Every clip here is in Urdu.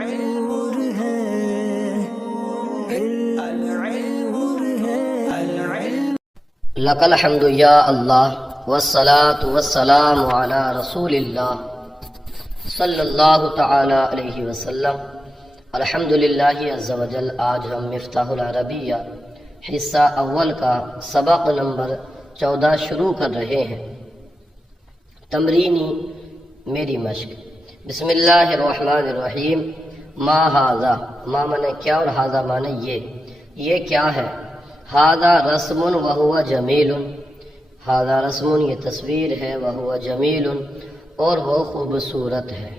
نور ہے نور ہے لک الحمد یا اللہ والصلاة والسلام علی رسول اللہ صلی اللہ تعالی علیہ وسلم۔ الحمدللہ عز و جل۔ آج ہم مفتاح العربیہ حصہ اول کا سبق نمبر 14 شروع کر رہے ہیں۔ تمرینی میری مشق۔ بسم اللہ الرحمن الرحیم۔ ما ھذا، ما مانے کیا اور ھذا مانے یہ کیا ہے؟ ھذا رسم وہو جمیل، ھذا رسم یہ تصویر ہے، وہو جمیل اور وہ خوبصورت ہے۔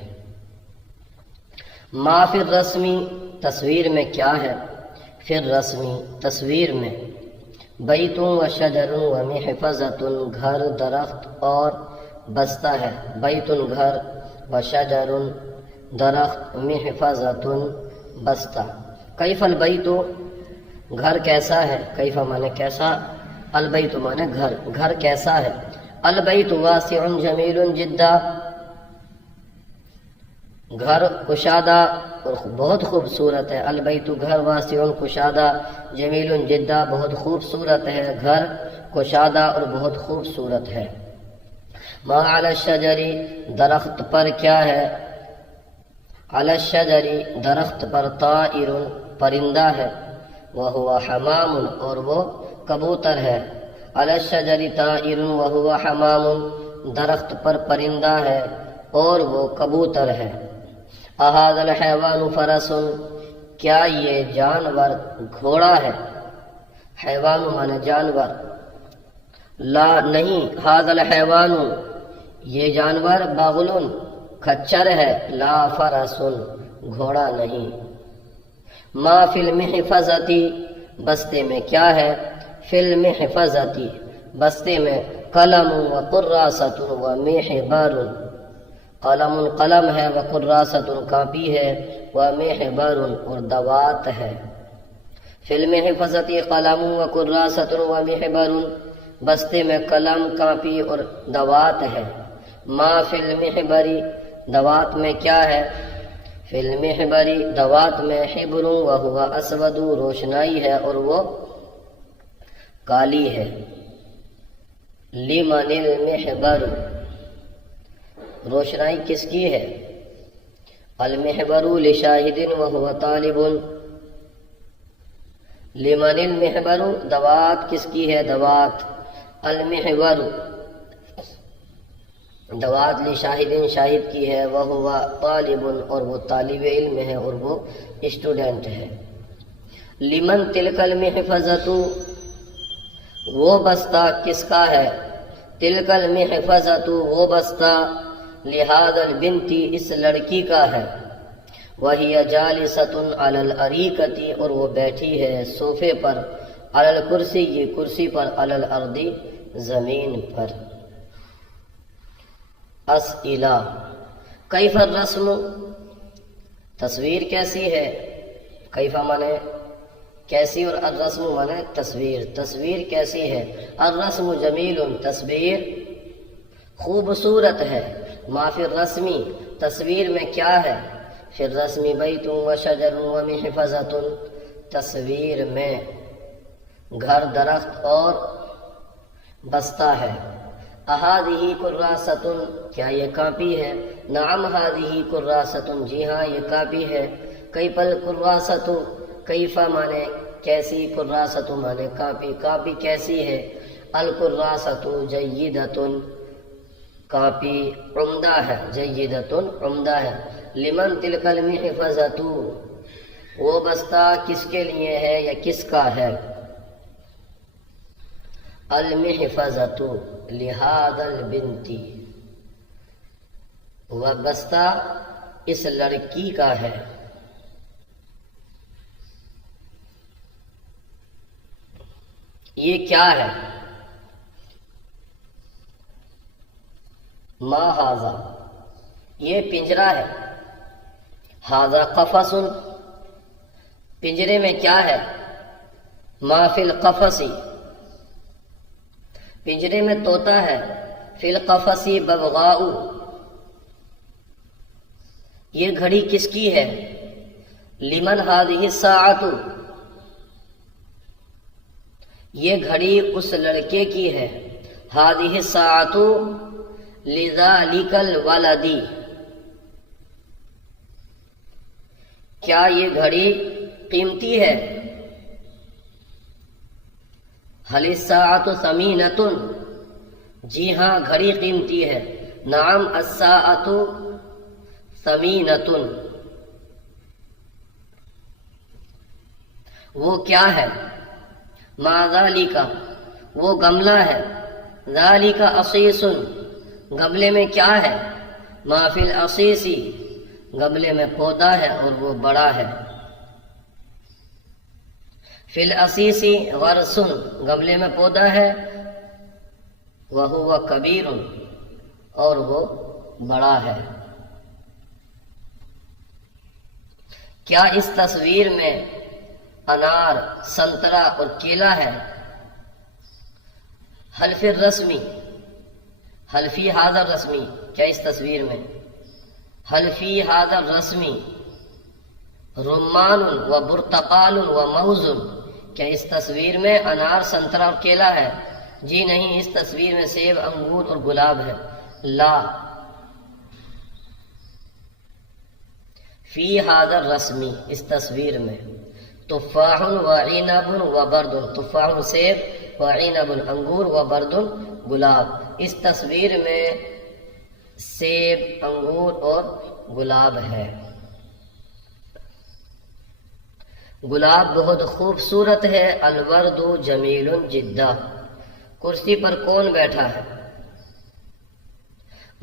ما فی الرسمی تصویر میں کیا ہے؟ فی الرسمی تصویر میں بیت و شجر و محفظۃ گھر درخت اور بستہ ہے۔ بیت گھر و شجر درخت محفظۃ بستہ۔ کیف البیت گھر کیسا ہے؟ کیف مانے کیسا، البیت مانے گھر کیسا ہے؟ البیت واسع جمیل جدا، گھر کشادہ اور بہت خوبصورت ہے۔ البیت گھر واسع کشادہ جمیل جدا بہت خوبصورت ہے، گھر کشادہ اور بہت خوبصورت ہے۔ ما علی الشجر درخت پر کیا ہے؟ علی الشجر درخت پر طائر پرندہ ہے، وہو حمام اور وہ کبوتر ہے۔ علی الشجر طائر وہو حمام درخت پر پرندہ ہے اور وہ کبوتر ہے۔ اھذا الحیوان فرس کیا یہ جانور گھوڑا ہے؟ حیوان مانے جانور، لا نہیں، ھذا الحیوان یہ جانور بغل کھچر ہے، لا فرس گھوڑا نہیں۔ ما فی المحفظۃ بستے میں کیا ہے؟ فی المحفظۃ بستے میں قلم و قراصۃ و محبر، قلم قلم ہے، و قراصۃ کاپی ہے، و محبر اور دوات ہے۔ فی المحفظۃ قلم و قراصۃ و محبر بستے میں قلم کاپی اور دوات ہے۔ ما فی المحبر دوات میں کیا ہے؟ فی المحبر دوات میں حبر وہو اسود روشنائی ہے اور وہ کالی ہے۔ لمن المحبر روشنائی کس کی ہے؟ المحبر لشاہد وہو طالب۔ لمن المحبر دوات کس کی ہے؟ دوات المحبر دوات لشاہد شاہد کی ہے، وہو طالب اور وہ طالب علم ہے اور وہ اسٹوڈنٹ ہے۔ لمن تلک المحفظۃ وہ بستہ کس کا ہے؟ تلک المحفظۃ وہ بستہ لہذا البنت اس لڑکی کا ہے۔ وہی جالسۃ علی الاريکۃ اور وہ بیٹھی ہے صوفے پر، علی الکرسی یہ کرسی پر، علی الارض زمین پر۔ اسئلہ۔ کیف الرسم تصویر کیسی ہے؟ کیف مانے کیسی اور الرسم مانے تصویر کیسی ہے؟ الرسم جمیل تصویر خوبصورت ہے۔ ما فی الرسم تصویر میں کیا ہے؟ فی الرسم بیت و شجر و محفظۃ تصویر میں گھر درخت اور بستہ ہے۔ اھذہ کراصۃ کیا یہ کاپی ہے؟ نعم ھذہ کراصۃ جی ہاں یہ کاپی ہے۔ کیف الکراصۃ کیف مانے کیسی، کراصۃ مانے کاپی، کاپی کیسی ہے؟ الکراصۃ جیدۃ کاپی عمدہ ہے، جیدۃ عمدہ ہے۔ لمن تلک المحفظۃ وہ بستہ کس کے لیے ہے یا کس کا ہے؟ المحفظۃ لہذا البنت وہ بستہ اس لڑکی کا ہے۔ یہ کیا ہے؟ ما ھذا یہ پنجرا ہے۔ ھذا قفص پنجرے میں کیا ہے؟ ما فی القفص پنجرے میں طوطا ہے۔ فی القفص ببغاء یہ گھڑی کس کی ہے؟ لمن هذه الساعۃ، یہ گھڑی اس لڑکے کی ہے، هذه الساعۃ لذلك الولد، کیا یہ گھڑی قیمتی ہے؟ هل الساعۃ ثمینۃ، جی ہاں گھڑی قیمتی ہے، نعم الساعۃ ثمینۃ، وہ کیا ہے؟ ما ذالک، وہ گملہ ہے، ذالک عصیص، گملے میں کیا ہے؟ ما فی العصیص، گملے میں پودا ہے اور وہ بڑا ہے، فی العصیص غرس، گملے میں پودا ہے، وہو کبیر، اور وہ بڑا ہے۔ کیا اس تصویر میں انار، سنترا اور کیلا ہے؟ حل فی الرسمی، حل فی ھذا الرسمی، کیا اس تصویر میں حل فی ھذا الرسمی رمان و برتقال و موز، کیا اس تصویر میں انار، سنترا اور کیلا ہے؟ جی نہیں، اس تصویر میں سیب، انگور اور گلاب ہے۔ لا، فی ھذا الرسمی، اس تصویر میں تفاح و عنب و برد، تفاح سیب و عنب انگور و برد گلاب، اس تصویر میں سیب، انگور اور گلاب ہے۔ گلاب بہت خوبصورت ہے، الورد جمیل جدا، کرسی پر کون بیٹھا ہے؟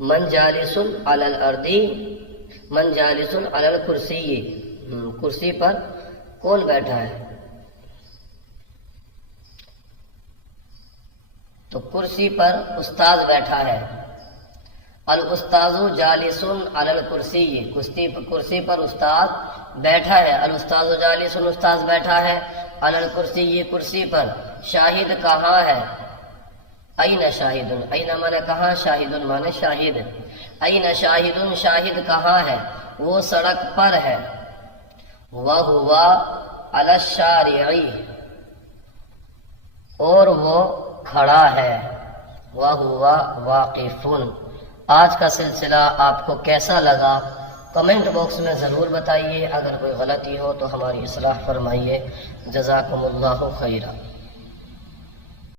من جالس علی الارض، من جالس علی الکرسی، کرسی پر کون بیٹھا ہے؟ تو کرسی پر استاذ بیٹھا ہے، الاستاذ جالس علی الکرسی، کرسی پر استاد بیٹھا ہے، الاستاذ جالس، استاذ بیٹھا ہے، علی الکرسی، یہ کرسی پر۔ شاہد کہاں ہے؟ این شاہد، این مانے کہاں، شاہد مانے شاہد، این شاہد، شاہد کہاں ہے؟ وہ سڑک پر ہے، وہو علی الشارع، اور وہ کھڑا ہے، وہو واقف۔ آج کا سلسلہ آپ کو کیسا لگا؟ کمنٹ باکس میں ضرور بتائیے، اگر کوئی غلطی ہو تو ہماری اصلاح فرمائیے۔ جزاکم اللہ خیرا۔